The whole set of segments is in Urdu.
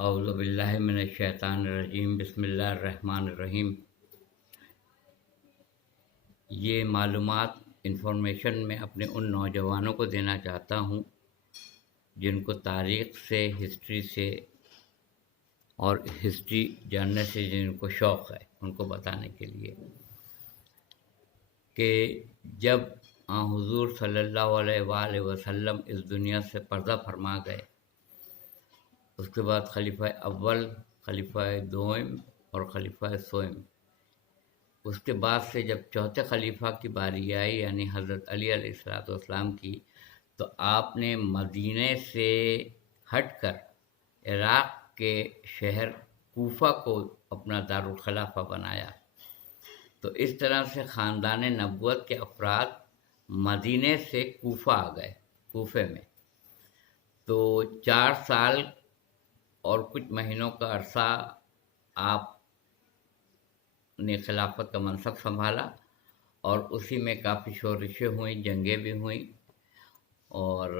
اعوذ باللہ من الشیطان الرجیم، بسم اللہ الرحمن الرحیم۔ یہ معلومات انفارمیشن میں اپنے ان نوجوانوں کو دینا چاہتا ہوں جن کو تاریخ سے، ہسٹری سے اور ہسٹری جاننے سے جن کو شوق ہے، ان کو بتانے کے لیے کہ جب حضور صلی اللہ علیہ وآلہ وسلم اس دنیا سے پردہ فرما گئے، اس کے بعد خلیفہ اول، خلیفہ دوم اور خلیفہ سوم، اس کے بعد سے جب چوتھے خلیفہ کی باری آئی یعنی حضرت علی علیہ والسلام کی، تو آپ نے مدینے سے ہٹ کر عراق کے شہر کوفہ کو اپنا دارالخلافہ بنایا۔ تو اس طرح سے خاندان نبوت کے افراد مدینے سے کوفہ آ گئے۔ کوفے میں تو 4 سال اور کچھ مہینوں کا عرصہ آپ نے خلافت کا منصب سنبھالا، اور اسی میں کافی شورشیں ہوئیں، جنگیں بھی ہوئیں، اور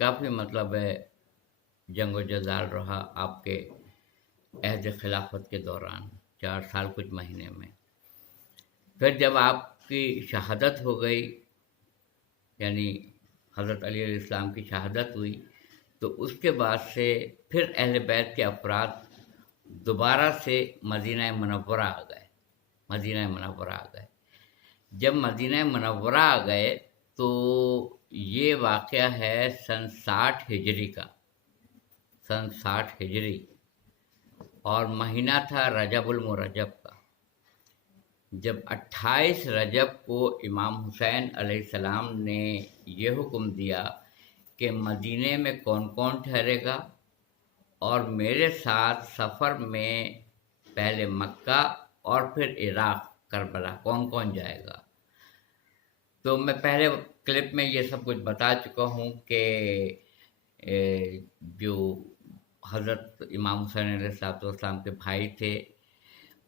کافی ہے جنگ و جدال رہا آپ کے عہد خلافت کے دوران 4 سال کچھ مہینے میں۔ پھر جب آپ کی شہادت ہو گئی، یعنی حضرت علی علیہ السلام کی شہادت ہوئی، تو اس کے بعد سے پھر اہل بیت کے افراد دوبارہ سے مدینہ منورہ آ گئے۔ مدینہ منورہ آ گئے۔ جب مدینہ منورہ آ گئے تو یہ واقعہ ہے سن 60 ہجری کا، سن 60 ہجری، اور مہینہ تھا رجب المرجب کا۔ جب 28 رجب کو امام حسین علیہ السلام نے یہ حکم دیا کہ مدینے میں کون کون ٹھہرے گا، اور میرے ساتھ سفر میں پہلے مکہ اور پھر عراق کربلا کون کون جائے گا، تو میں پہلے کلپ میں یہ سب کچھ بتا چکا ہوں کہ جو حضرت امام حسین علیہ السلام کے بھائی تھے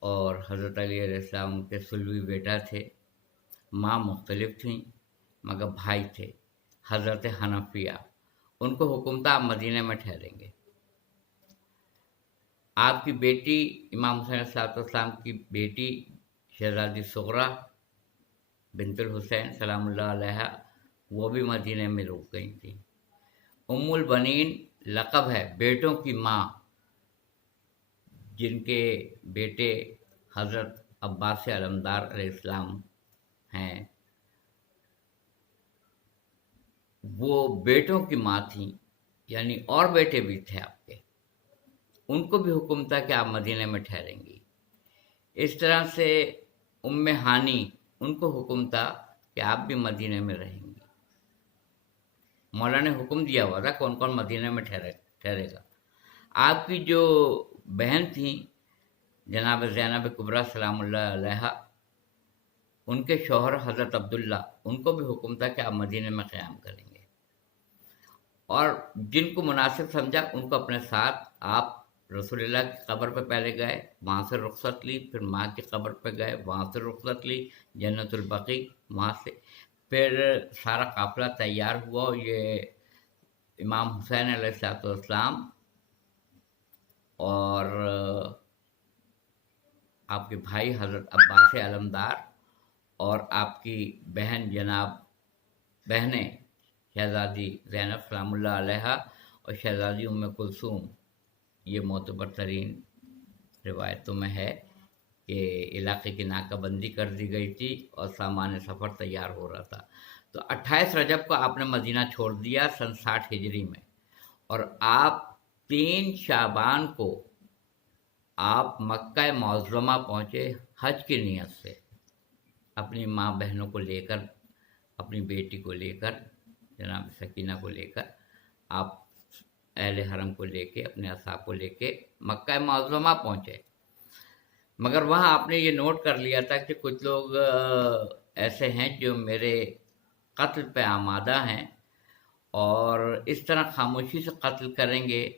اور حضرت علی علیہ السلام کے سلوی بیٹا تھے، ماں مختلف تھیں مگر بھائی تھے۔ حضرت حنفیہ، ان کو حکم تھا آپ مدینہ میں ٹھہریں گے۔ آپ کی بیٹی امام حسین علیہ السلام کی بیٹی شہزادی صغریٰ بنت الحسین سلام اللہ علیہ، وہ بھی مدینہ میں رک گئی تھیں۔ ام البنین لقب ہے بیٹوں کی ماں، جن کے بیٹے حضرت عباس علمدار علیہ السلام ہیں، وہ بیٹوں کی ماں تھیں، یعنی اور بیٹے بھی تھے آپ کے، ان کو بھی حکم تھا کہ آپ مدینہ میں ٹھہریں گی۔ اس طرح سے ام ہانی، ان کو حکم تھا کہ آپ بھی مدینہ میں رہیں گی۔ مولا نے حکم دیا ہوا تھا کون کون مدینہ میں ٹھہرے گا۔ آپ کی جو بہن تھیں جناب زینب کبریٰ سلام اللہ علیہ، ان کے شوہر حضرت عبداللہ، ان کو بھی حکم تھا کہ آپ مدینہ میں قیام کریں گے، اور جن کو مناسب سمجھا ان کو اپنے ساتھ آپ رسول اللہ کی قبر پہ پہلے گئے، وہاں سے رخصت لی، پھر ماں کی قبر پہ گئے، وہاں سے رخصت لی، جنت البقیع، وہاں سے پھر سارا قافلہ تیار ہوا۔ یہ امام حسین علیہ السلام اور آپ کے بھائی حضرت عباس علمدار اور آپ کی بہن بہنیں شہزادی زینب سلام اللہ علیہ اور شہزادی ام کلثوم، یہ معتبر ترین روایتوں میں ہے کہ علاقے کی ناکہ بندی کر دی گئی تھی اور سامان سفر تیار ہو رہا تھا۔ تو 28 رجب کو آپ نے مدینہ چھوڑ دیا سن 60 ہجری میں، اور آپ 3 شعبان کو آپ مکہ معظمہ پہنچے حج کی نیت سے، اپنی ماں بہنوں کو لے کر، اپنی بیٹی کو لے کر، جناب سکینہ کو لے کر، آپ اہل حرم کو لے کے، اپنے اصحاب کو لے کے مکہ معظمہ پہنچے۔ مگر وہاں آپ نے یہ نوٹ کر لیا تھا کہ کچھ لوگ ایسے ہیں جو میرے قتل پہ آمادہ ہیں، اور اس طرح خاموشی سے قتل کریں گے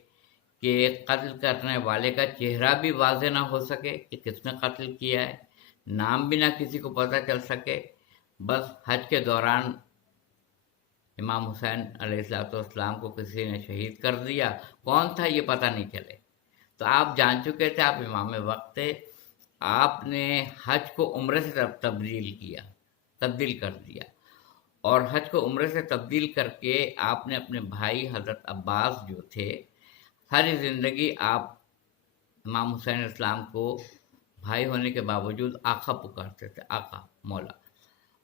کہ قتل کرنے والے کا چہرہ بھی واضح نہ ہو سکے کہ کس نے قتل کیا ہے، نام بھی نہ کسی کو پتہ چل سکے، بس حج کے دوران امام حسین علیہ السلام کو کسی نے شہید کر دیا، کون تھا یہ پتہ نہیں چلے۔ تو آپ جان چکے تھے، آپ امام وقت تھے، آپ نے حج کو عمرے سے تبدیل کر دیا، اور حج کو عمرے سے تبدیل کر کے آپ نے اپنے بھائی حضرت عباس جو تھے، ساری زندگی آپ امام حسین علیہ السلام کو بھائی ہونے کے باوجود آقا پکارتے تھے، آقا مولا۔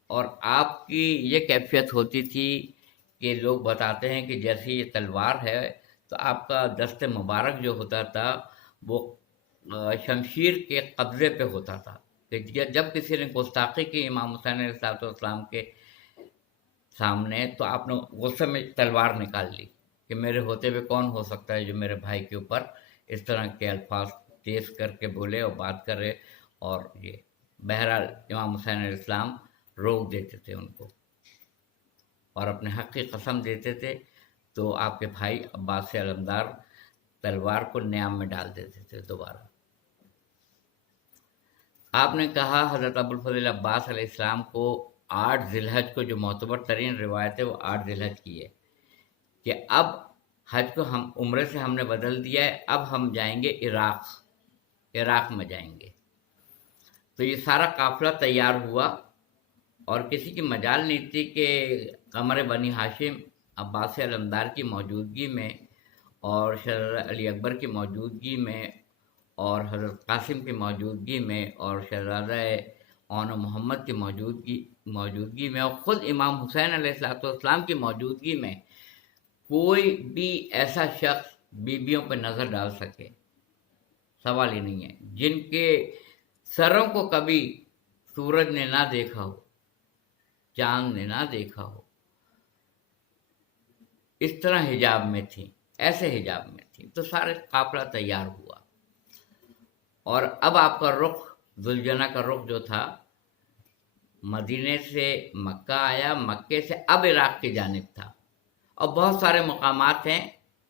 اور آپ کی یہ کیفیت ہوتی تھی کہ لوگ بتاتے ہیں کہ جیسے یہ تلوار ہے، تو آپ کا دست مبارک جو ہوتا تھا وہ شمشیر کے قبضے پہ ہوتا تھا، کہ جب کسی نے گستاخی کی امام حسین علیہ السلام کے سامنے، تو آپ نے غصے میں تلوار نکال لی کہ میرے ہوتے ہوئے کون ہو سکتا ہے جو میرے بھائی کے اوپر اس طرح کے الفاظ تیز کر کے بولے اور بات کرے۔ اور یہ بہرحال امام حسین علیہ السلام روک دیتے تھے ان کو، اور اپنے حق کی قسم دیتے تھے، تو آپ کے بھائی عباس علمدار تلوار کو نیام میں ڈال دیتے تھے دوبارہ۔ آپ نے کہا حضرت ابوالفضل عباس علیہ السلام کو 8 ذی الحج کو، جو معتبر ترین روایت ہے وہ 8 ذی الحج کی ہے، کہ اب حج کو ہم عمرے سے ہم نے بدل دیا ہے، اب ہم جائیں گے عراق میں جائیں گے۔ تو یہ سارا قافلہ تیار ہوا، اور کسی کی مجال نہیں تھی کہ قمر بنی ہاشم عباس علمدار کی موجودگی میں، اور شہزادہ علی اکبر کی موجودگی میں، اور حضرت قاسم کی موجودگی میں، اور شہزادہ اون محمد کی موجودگی میں، اور خود امام حسین علیہ السلام کی موجودگی میں کوئی بھی ایسا شخص بیویوں پہ نظر ڈال سکے، سوال ہی نہیں ہے۔ جن کے سروں کو کبھی سورج نے نہ دیکھا ہو، چاند نے نہ دیکھا ہو، اس طرح حجاب میں تھی، ایسے حجاب میں تھی، تو سارے قافلہ تیار ہوا۔ اور اب آپ کا رخ، ذوالجناح کا رخ جو تھا، مدینے سے مکہ آیا، مکے سے اب عراق کی جانب تھا، اور بہت سارے مقامات ہیں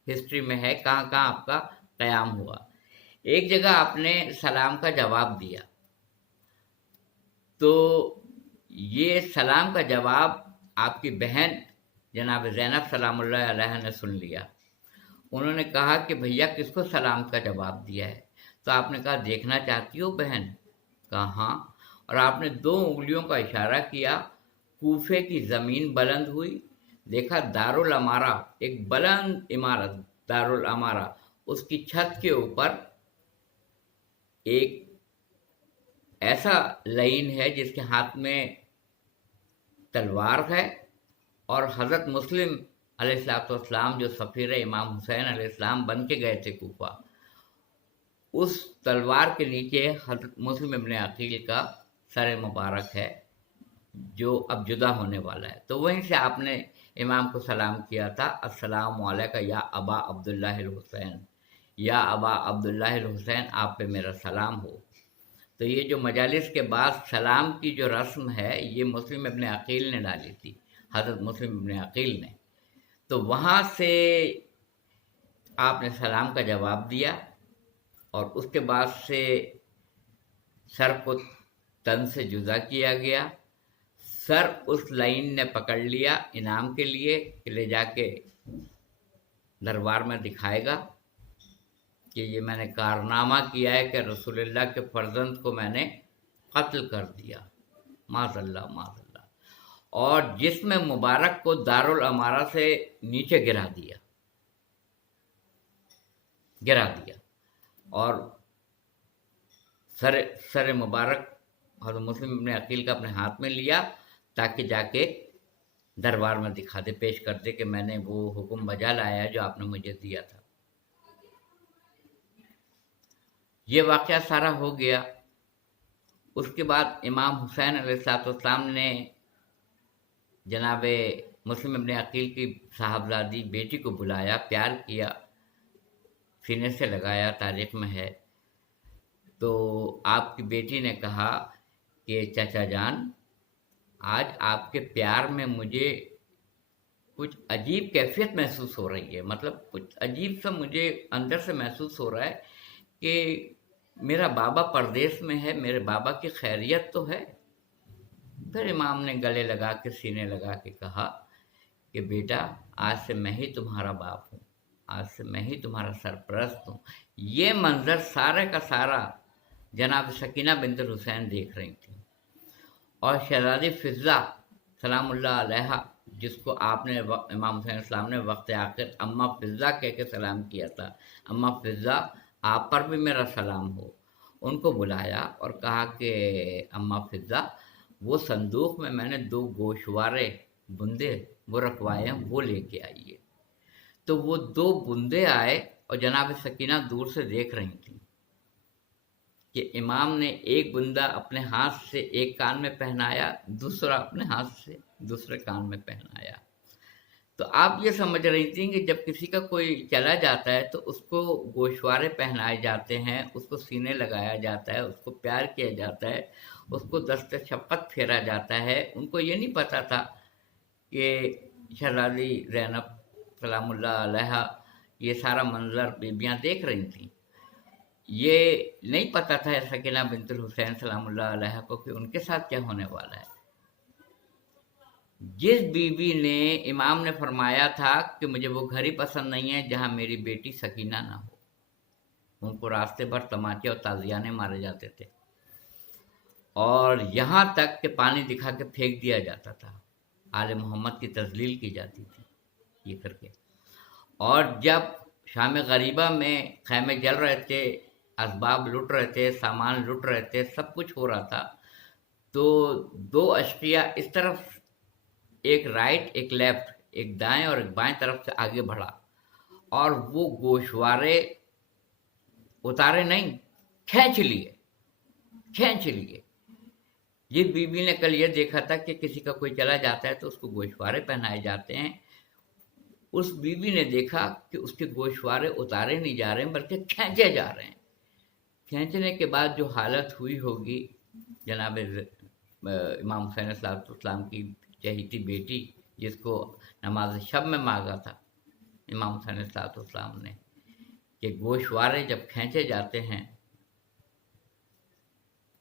ہسٹری میں ہے کہاں کہاں آپ کا قیام ہوا۔ ایک جگہ آپ نے سلام کا جواب دیا، تو یہ سلام کا جواب آپ کی بہن جناب زینب سلام اللہ علیہ نے سن لیا۔ انہوں نے کہا کہ بھیا کس کو سلام کا جواب دیا ہے؟ تو آپ نے کہا دیکھنا چاہتی ہو بہن؟ کہا ہاں، اور آپ نے 2 انگلیوں کا اشارہ کیا، کوفے کی زمین بلند ہوئی، دیکھا دارالامارہ، ایک بلند عمارت دارالامارہ، اس کی چھت کے اوپر ایک ایسا لعین ہے جس کے ہاتھ میں تلوار ہے، اور حضرت مسلم علیہ السلام جو سفیر امام حسین علیہ السلام بن کے گئے تھے کوفہ، اس تلوار کے نیچے حضرت مسلم ابن عقیل کا سر مبارک ہے جو اب جدا ہونے والا ہے۔ تو وہیں سے آپ نے امام کو سلام کیا تھا، السلام علیکہ یا ابا عبداللہ الحسین، یا ابا عبداللہ الحسین، آپ پہ میرا سلام ہو۔ تو یہ جو مجالس کے بعد سلام کی جو رسم ہے، یہ مسلم ابن عقیل نے ڈالی تھی، حضرت مسلم ابن عقیل نے۔ تو وہاں سے آپ نے سلام کا جواب دیا، اور اس کے بعد سے سر کو تن سے جدا کیا گیا۔ سر اس لائن نے پکڑ لیا انعام کے لیے کہ لے جا کے دربار میں دکھائے گا کہ یہ میں نے کارنامہ کیا ہے کہ رسول اللہ کے فرزند کو میں نے قتل کر دیا، معاذ اللہ معاذ اللہ، اور جسم مبارک کو دارالامارہ سے نیچے گرا دیا، اور سر مبارک حضرت مسلم ابن عقیل کا اپنے ہاتھ میں لیا تاکہ جا کے دربار میں دکھا دے، پیش کر دے کہ میں نے وہ حکم بجا لایا جو آپ نے مجھے دیا تھا۔ یہ واقعہ سارا ہو گیا۔ اس کے بعد امام حسین علیہ السلام نے جناب مسلم ابن عقیل کی صاحبزادی بیٹی کو بلایا، پیار کیا، سینے سے لگایا، تاریخ میں ہے۔ تو آپ کی بیٹی نے کہا کہ چچا جان، آج آپ کے پیار میں مجھے کچھ عجیب کیفیت محسوس ہو رہی ہے، مطلب کچھ عجیب سا مجھے اندر سے محسوس ہو رہا ہے کہ میرا بابا پردیس میں ہے، میرے بابا کی خیریت تو ہے؟ پھر امام نے گلے لگا کے، سینے لگا کے کہا کہ بیٹا آج سے میں ہی تمہارا باپ ہوں، آج سے میں ہی تمہارا سرپرست ہوں۔ یہ منظر سارے کا سارا جناب سکینہ بنت الحسین دیکھ رہی تھیں، اور شہزادی فضہ سلام اللہ علیہ، جس کو آپ نے امام حسین السلام نے وقت آخر اماں فضہ کہہ کے سلام کیا تھا، اماں فضہ آپ پر بھی میرا سلام ہو، ان کو بلایا اور کہا کہ اماں فضہ وہ صندوق میں نے 2 گوشوارے بندے وہ رکھوائے ہیں، وہ لے کے آئیے۔ تو وہ 2 بندے آئے اور جناب سکینہ دور سے دیکھ رہی تھیں کہ امام نے ایک بندہ اپنے ہاتھ سے ایک کان میں پہنایا، دوسرا اپنے ہاتھ سے دوسرے کان میں پہنایا۔ تو آپ یہ سمجھ رہی تھیں کہ جب کسی کا کوئی چلا جاتا ہے تو اس کو گوشوارے پہنائے جاتے ہیں، اس کو سینے لگایا جاتا ہے، اس کو پیار کیا جاتا ہے، اس کو دست شفقت پھیرا جاتا ہے۔ ان کو یہ نہیں پتا تھا کہ شہزادی زینب سلام اللہ علیہ یہ سارا منظر بیبیاں دیکھ رہی تھیں، یہ نہیں پتا تھا سکینہ بنت الحسین سلام اللہ علیہ کو کہ ان کے ساتھ کیا ہونے والا ہے۔ جس بیوی نے امام نے فرمایا تھا کہ مجھے وہ گھر ہی پسند نہیں ہے جہاں میری بیٹی سکینہ نہ ہو، ان کو راستے بھر تماچے اور تازیانے مارے جاتے تھے، اور یہاں تک کہ پانی دکھا کے پھینک دیا جاتا تھا، آل محمد کی تذلیل کی جاتی تھی یہ کر کے۔ اور جب شام غریبہ میں خیمے جل رہے تھے، اسباب لٹ رہے تھے، سامان لٹ رہے تھے، سب کچھ ہو رہا تھا، تو 2 اشقیاء اس طرف، ایک رائٹ ایک لیفٹ، ایک دائیں اور ایک بائیں طرف سے آگے بڑھا، اور وہ گوشوارے اتارے نہیں، کھینچ لیے۔ جس بیوی نے کل یہ دیکھا تھا کہ کسی کا کوئی چلا جاتا ہے تو اس کو گوشوارے پہنائے جاتے ہیں، اس بیوی نے دیکھا کہ اس کے گوشوارے اتارے نہیں جا رہے ہیں بلکہ کھینچے جا رہے ہیں۔ کھینچنے کے بعد جو حالت ہوئی ہوگی جناب امام حسین علیہ السلام کی چہیتی بیٹی، جس کو نماز شب میں مانگا تھا امام حسین علیہ السلام نے، کہ گوشوارے جب کھینچے جاتے ہیں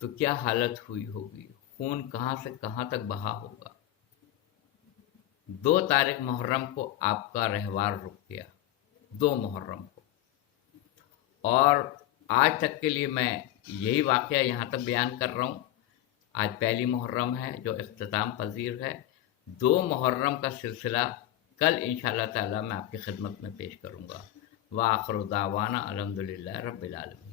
تو کیا حالت ہوئی ہوگی، خون کہاں سے کہاں تک بہا ہوگا۔ 2 تاریخ محرم کو آپ کا رہوار رک گیا، 2 محرم کو، اور آج تک کے لیے میں یہی واقعہ یہاں تک بیان کر رہا ہوں۔ آج 1 محرم ہے جو اختتام پذیر ہے، 2 محرم کا سلسلہ کل انشاءاللہ تعالی میں آپ کی خدمت میں پیش کروں گا۔ وآخر دعوانا الحمدللہ رب العالمین۔